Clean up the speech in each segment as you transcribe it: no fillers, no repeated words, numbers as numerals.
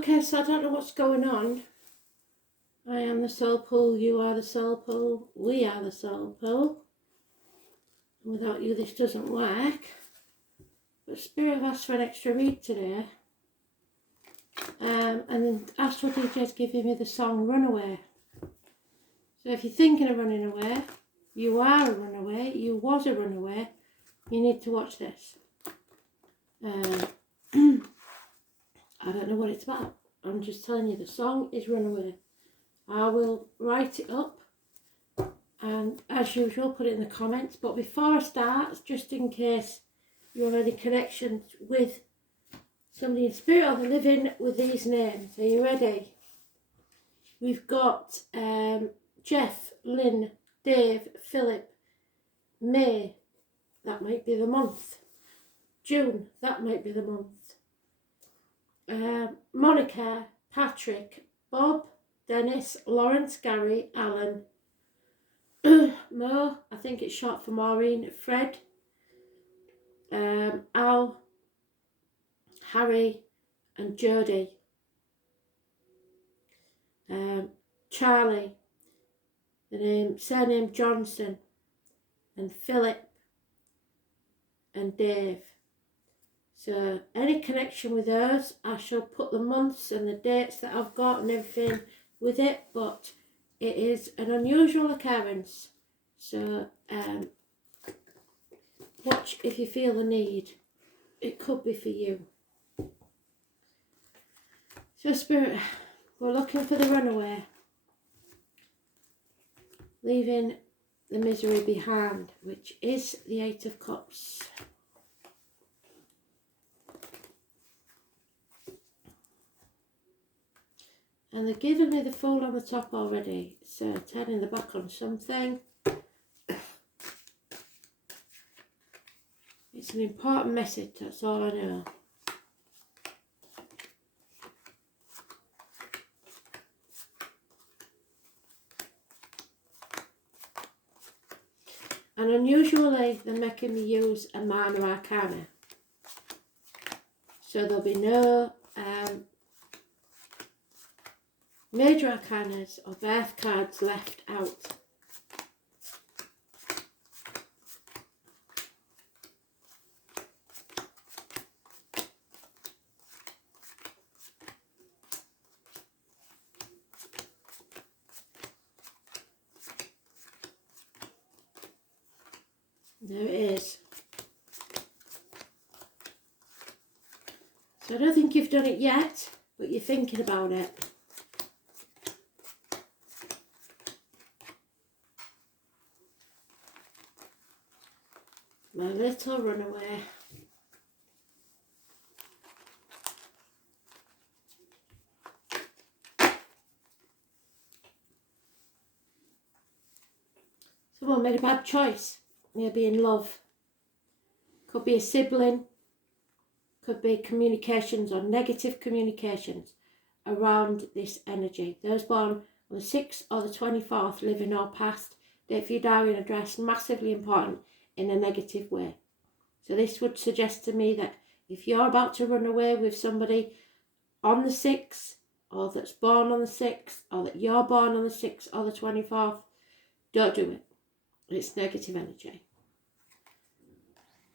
Okay, so I don't know what's going on. I am the soul pool, you are the soul pool, we are the soul pool. Without you this doesn't work. But Spirit have asked for an extra read today. And then Astral DJ's giving me the song Runaway. So if you're thinking of running away, you are a runaway, you was a runaway, you need to watch this. I don't know what it's about. I'm just telling you the song is Runaway. I will write it up and as usual put it in the comments. But before I start, just in case you have any connections with somebody in spirit or the living with these names, are you ready? We've got Jeff, Lynn, Dave, Philip, May, that might be the month. June, that might be the month. Monica, Patrick, Bob, Dennis, Lawrence, Gary, Alan, Mo, I think it's short for Maureen, Fred, Al, Harry and Jodie, Charlie, surname Johnson, and Philip and Dave. So any connection with those, I shall put the months and the dates that I've got and everything with it, but it is an unusual occurrence. So watch if you feel the need. It could be for you. So Spirit, we're looking for the runaway. Leaving the misery behind, which is the Eight of Cups. And they're giving me the Fool on the top already. So turning the back on something. It's an important message, that's all I know. And unusually, they're making me use a minor arcana. So there'll be no major arcanas or birth cards left out. There it is. So I don't think you've done it yet, but you're thinking about it. My little runaway. Someone made a bad choice. Maybe in love. Could be a sibling. Could be communications or negative communications around this energy. Those born on the 6th or the 24th, living or past, date for your diary and address, massively important in a negative way. So this would suggest to me that if you're about to run away with somebody on the 6th, or that's born on the 6th, or that you're born on the 6th or the 24th, don't do it. It's negative energy.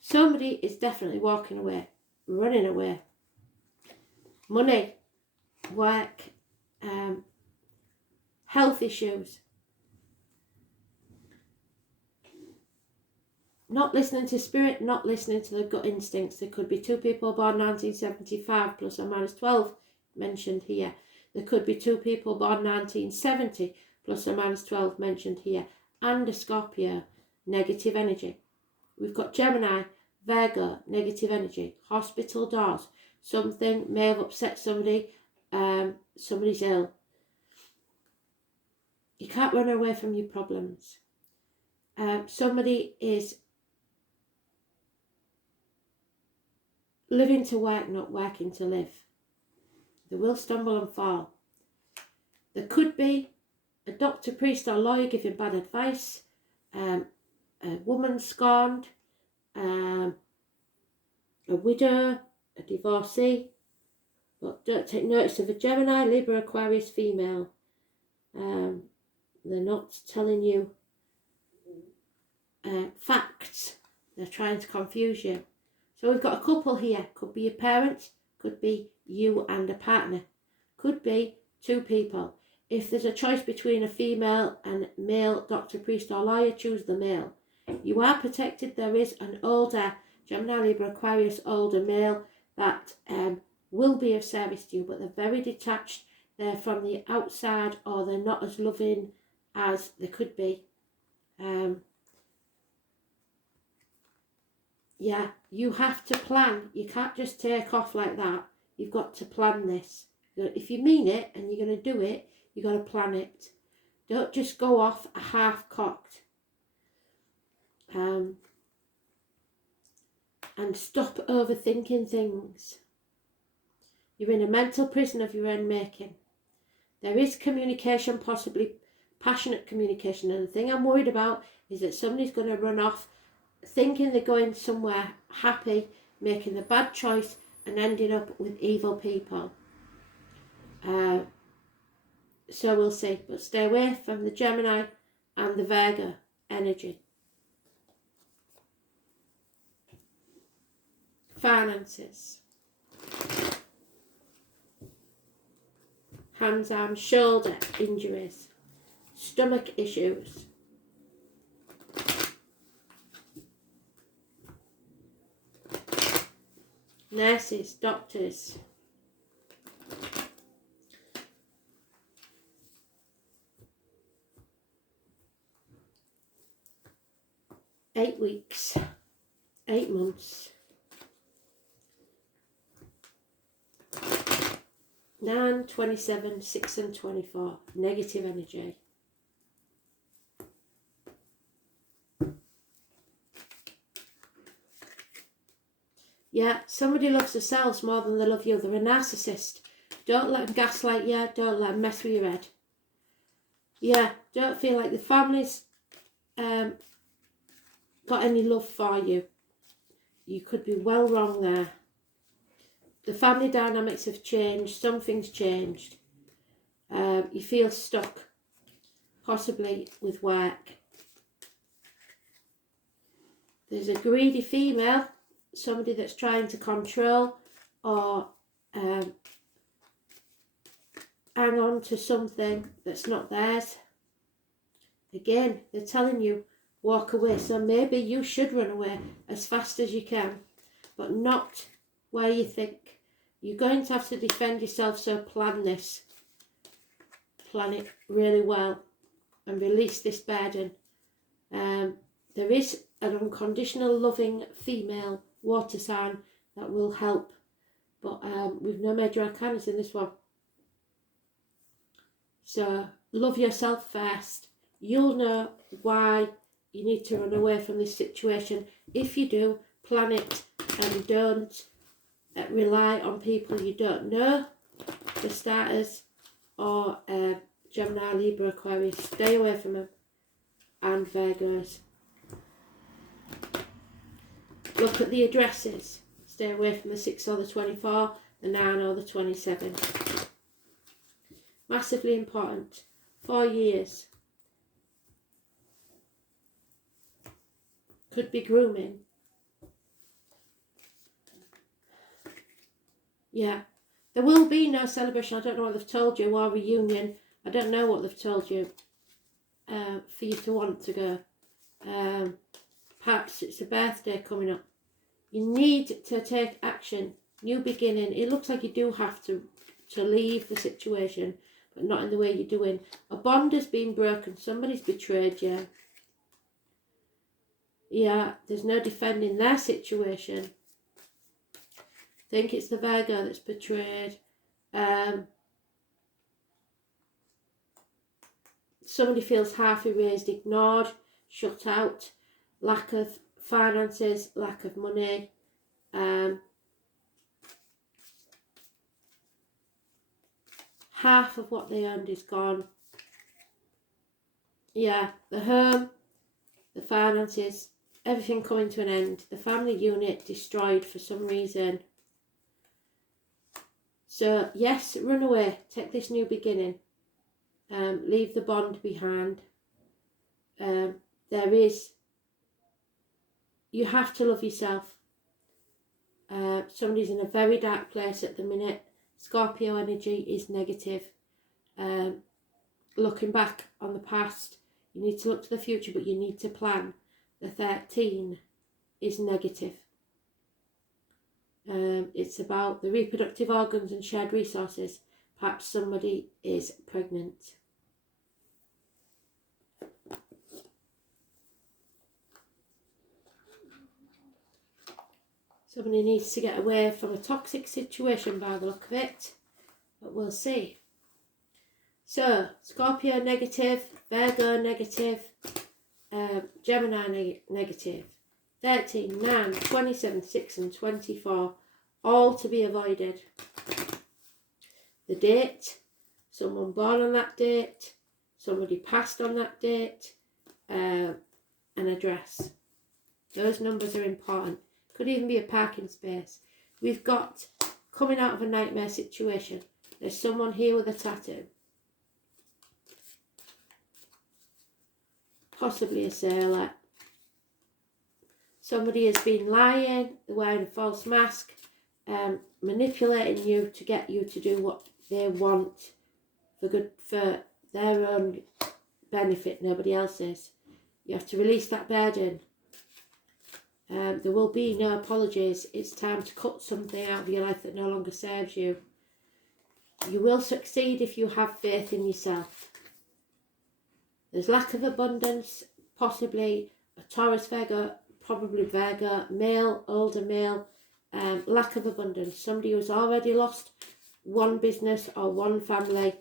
Somebody is definitely walking away, running away. Money, work, health issues. Not listening to spirit, not listening to the gut instincts. There could be two people born 1975 plus or minus 12 mentioned here. There could be two people born 1970 plus or minus 12 mentioned here. And a Scorpio, negative energy. We've got Gemini, Virgo, negative energy. Hospital doors. Something may have upset somebody. Somebody's ill. You can't run away from your problems. Somebody is living to work, not working to live. They will stumble and fall. There could be a doctor, priest or lawyer giving bad advice, a woman scorned, a widow, a divorcee, But don't take notice of a Gemini, Libra, Aquarius female. They're not telling you facts. They're trying to confuse you. So we've got a couple here. Could be your parents, could be you and a partner, could be two people. If there's a choice between a female and male doctor, priest or lawyer, choose the male. You are protected. There is an older Gemini, Libra, Aquarius, older male that will be of service to you, but they're very detached. They're from the outside, or they're not as loving as they could be. Yeah, you have to plan. You can't just take off like that. You've got to plan this. If you mean it and you're going to do it, you've got to plan it. Don't just go off a half-cocked. And stop overthinking things. You're in a mental prison of your own making. There is communication, possibly passionate communication, and the thing I'm worried about is that somebody's going to run off thinking they're going somewhere happy, making a bad choice and ending up with evil people. So we'll see, but stay away from the Gemini and the Virgo energy. Finances. Hands, arms, shoulder injuries. Stomach issues. Nurses, doctors. Eight weeks, 8 months. 9, 27, 6 and 24. Negative energy. Yeah, somebody loves themselves more than they love you. They're a narcissist. Don't let them gaslight you. Don't let them mess with your head. Yeah, don't feel like the family's got any love for you. You could be well wrong there. The family dynamics have changed. Something's changed. You feel stuck, possibly with work. There's a greedy female, somebody that's trying to control or hang on to something that's not theirs. Again, they're telling you, walk away. So maybe you should run away as fast as you can, but not where you think. You're going to have to defend yourself, so plan this. Plan it really well and release this burden. There is an unconditional loving female water sign that will help, but with no major arcanas in this one. So love yourself first. You'll know why you need to run away from this situation. If you do, plan it and don't rely on people you don't know, for starters, or Gemini, Libra, Aquarius. Stay away from them. And Virgos. Look at the addresses. Stay away from the 6 or the 24, the 9 or the 27. Massively important. 4 years. Could be grooming. Yeah. There will be no celebration. I don't know what they've told you, or reunion. I don't know what they've told you for you to want to go. Perhaps it's a birthday coming up. You need to take action. New beginning. It looks like you do have to leave the situation, but not in the way you're doing. A bond has been broken. Somebody's betrayed you. Yeah, there's no defending their situation. I think it's the Virgo that's betrayed. Somebody feels half erased, ignored, shut out, lack of finances, lack of money. Half of what they earned is gone. Yeah, the home, the finances, everything coming to an end. The family unit destroyed for some reason. So yes, run away, take this new beginning, leave the bond behind. You have to love yourself. Somebody's in a very dark place at the minute. Scorpio energy is negative. Looking back on the past, you need to look to the future, but you need to plan. The 13 is negative. It's about the reproductive organs and shared resources. Perhaps somebody is pregnant. Somebody needs to get away from a toxic situation by the look of it, but we'll see. So, Scorpio negative, Virgo negative, Gemini negative, 13, 9, 27, 6 and 24, all to be avoided. The date, someone born on that date, somebody passed on that date, an address. Those numbers are important. Could even be a parking space. We've got, coming out of a nightmare situation, there's someone here with a tattoo. Possibly a sailor. Somebody has been lying, they're wearing a false mask, manipulating you to get you to do what they want for their own benefit, nobody else's. You have to release that burden. There will be no apologies. It's time to cut something out of your life that no longer serves you. You will succeed if you have faith in yourself. There's lack of abundance, possibly a Taurus, Virgo, probably Virgo, male, older male, lack of abundance. Somebody who's already lost one business or one family.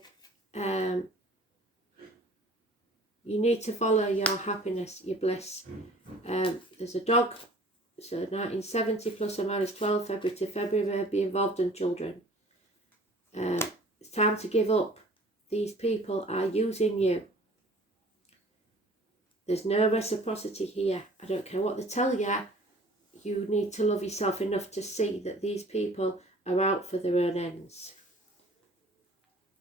You need to follow your happiness, your bliss. There's a dog, so 1970 plus or minus 12, February to February, may be involved in children. It's time to give up. These people are using you. There's no reciprocity here. I don't care what they tell you. You need to love yourself enough to see that these people are out for their own ends.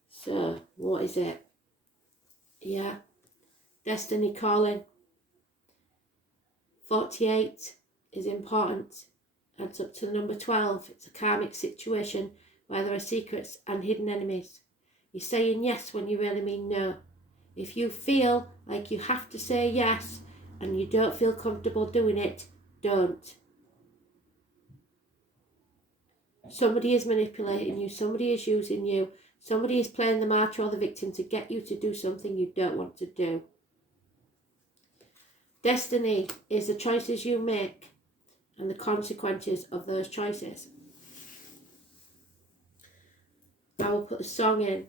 So, what is it? Yeah. Destiny calling. 48 is important. Adds up to the number 12. It's a karmic situation where there are secrets and hidden enemies. You're saying yes when you really mean no. If you feel like you have to say yes and you don't feel comfortable doing it, don't. Somebody is manipulating you. Somebody is using you. Somebody is playing the martyr or the victim to get you to do something you don't want to do. Destiny is the choices you make and the consequences of those choices. I will put a song in.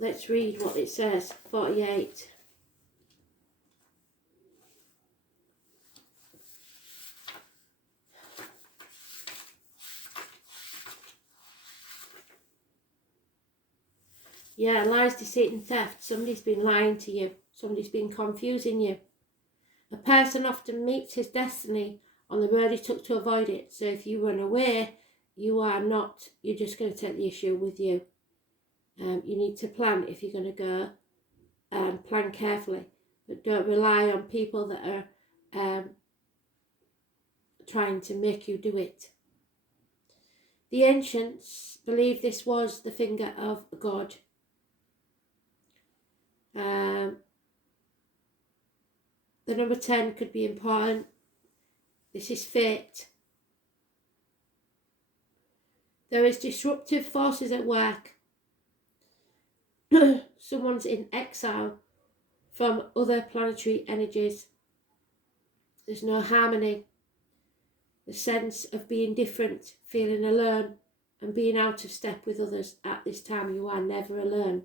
Let's read what it says. 48. Yeah, lies, deceit and theft. Somebody's been lying to you. Somebody's been confusing you. A person often meets his destiny on the road he took to avoid it. So if you run away, you're just going to take the issue with you. You need to plan if you're going to go, and plan carefully. But don't rely on people that are trying to make you do it. The ancients believed this was the finger of God. The number 10 could be important. This is fate. There is disruptive forces at work. Someone's in exile from other planetary energies. There's no harmony. The sense of being different, feeling alone, and being out of step with others at this time. You are never alone.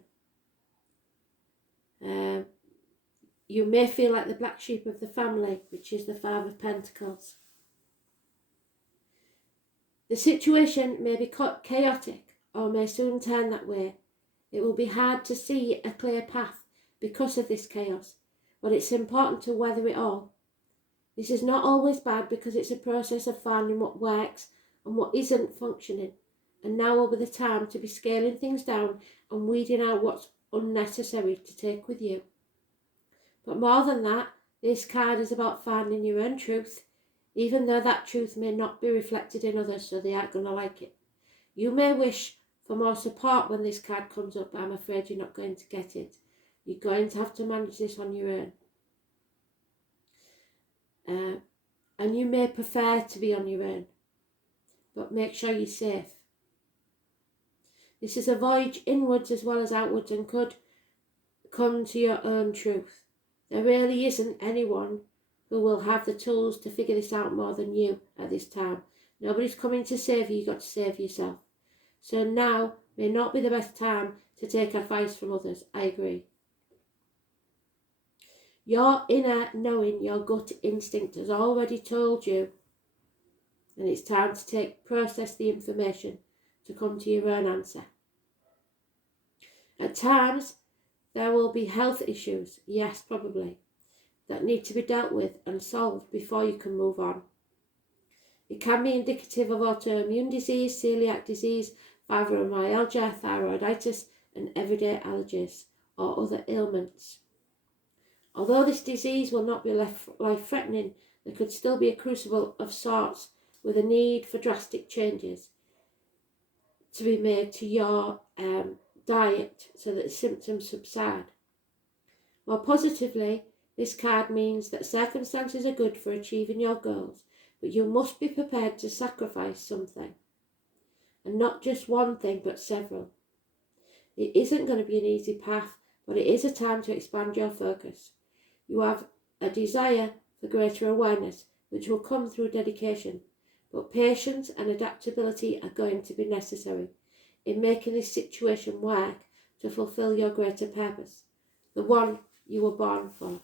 You may feel like the black sheep of the family, which is the Five of Pentacles. The situation may be chaotic or may soon turn that way. It will be hard to see a clear path because of this chaos, but it's important to weather it all. This is not always bad because it's a process of finding what works and what isn't functioning. And now will be the time to be scaling things down and weeding out what's unnecessary to take with you. But more than that, this card is about finding your own truth, even though that truth may not be reflected in others, so they aren't going to like it. You may wish for more support when this card comes up, but I'm afraid you're not going to get it. You're going to have to manage this on your own. And you may prefer to be on your own, but make sure you're safe. This is a voyage inwards as well as outwards, and could come to your own truth. There really isn't anyone who will have the tools to figure this out more than you at this time. Nobody's coming to save you, you've got to save yourself. So now may not be the best time to take advice from others, I agree. Your inner knowing, your gut instinct has already told you, and it's time to process the information to come to your own answer. At times, there will be health issues, yes, probably, that need to be dealt with and solved before you can move on. It can be indicative of autoimmune disease, celiac disease, fibromyalgia, thyroiditis, and everyday allergies or other ailments. Although this disease will not be life-threatening, there could still be a crucible of sorts with a need for drastic changes to be made to your diet so that the symptoms subside. More positively, this card means that circumstances are good for achieving your goals, but you must be prepared to sacrifice something. And not just one thing, but several. It isn't going to be an easy path, but it is a time to expand your focus. You have a desire for greater awareness, which will come through dedication, but patience and adaptability are going to be necessary in making this situation work to fulfill your greater purpose, the one you were born for.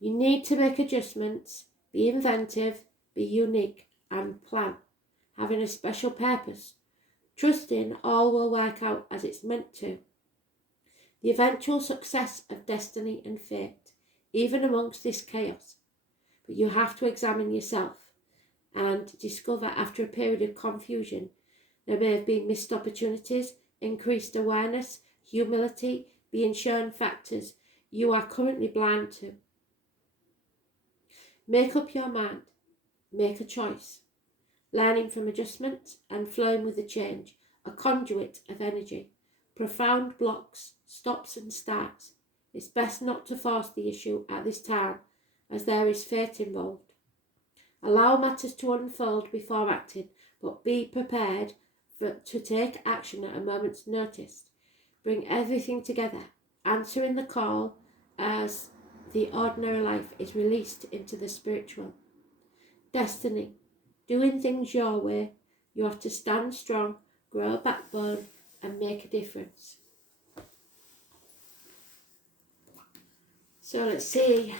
You need to make adjustments, be inventive, be unique, and plan, having a special purpose, trusting all will work out as it's meant to. The eventual success of destiny and fate, even amongst this chaos. But you have to examine yourself and discover, after a period of confusion, there may have been missed opportunities, increased awareness, humility, being shown factors you are currently blind to. Make up your mind, make a choice, learning from adjustments and flowing with the change, a conduit of energy. Profound blocks, stops and starts. It's best not to force the issue at this time, as there is fate involved. Allow matters to unfold before acting, but be prepared to take action at a moment's notice. Bring everything together, answering the call as the ordinary life is released into the spiritual. Destiny, doing things your way. You have to stand strong, grow a backbone, and make a difference. So let's see.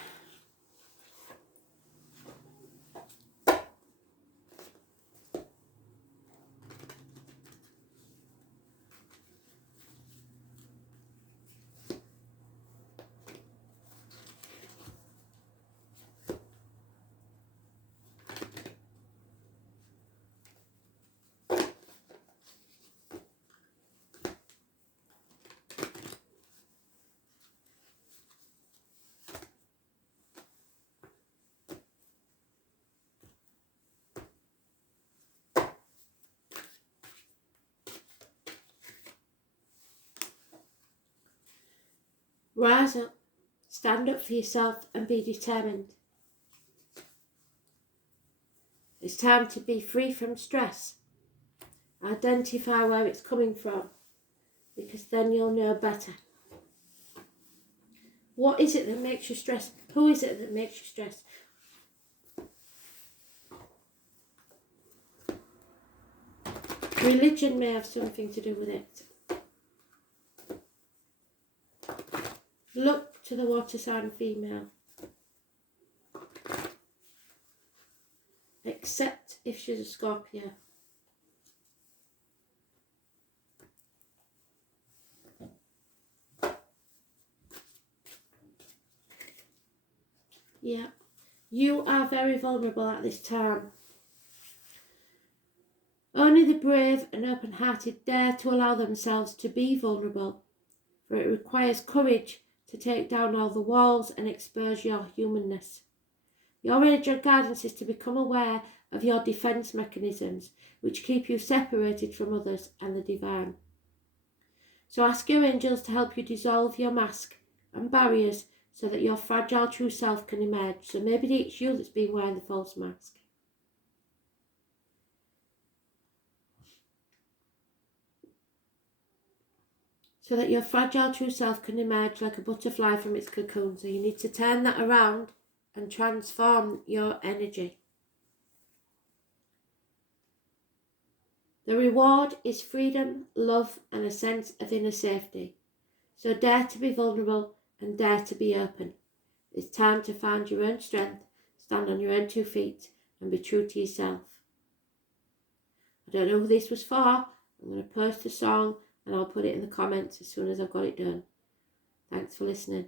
Rise up, stand up for yourself and be determined. It's time to be free from stress. Identify where it's coming from, because then you'll know better. What is it that makes you stress? Who is it that makes you stress? Religion may have something to do with it. Look to the water sign female. Except if she's a Scorpio. Yeah, you are very vulnerable at this time. brave and open-hearted dare to allow themselves to be vulnerable, for it requires courage to take down all the walls and expose your humanness. Your angel guidance is to become aware of your defence mechanisms, which keep you separated from others and the divine. So ask your angels to help you dissolve your mask and barriers so that your fragile true self can emerge. So maybe it's you that's been wearing the false mask. So that your fragile true self can emerge like a butterfly from its cocoon. So you need to turn that around and transform your energy. The reward is freedom, love, and a sense of inner safety. So dare to be vulnerable and dare to be open. It's time to find your own strength, stand on your own 2 feet, and be true to yourself. I don't know who this was for. I'm going to post a song and I'll put it in the comments as soon as I've got it done. Thanks for listening.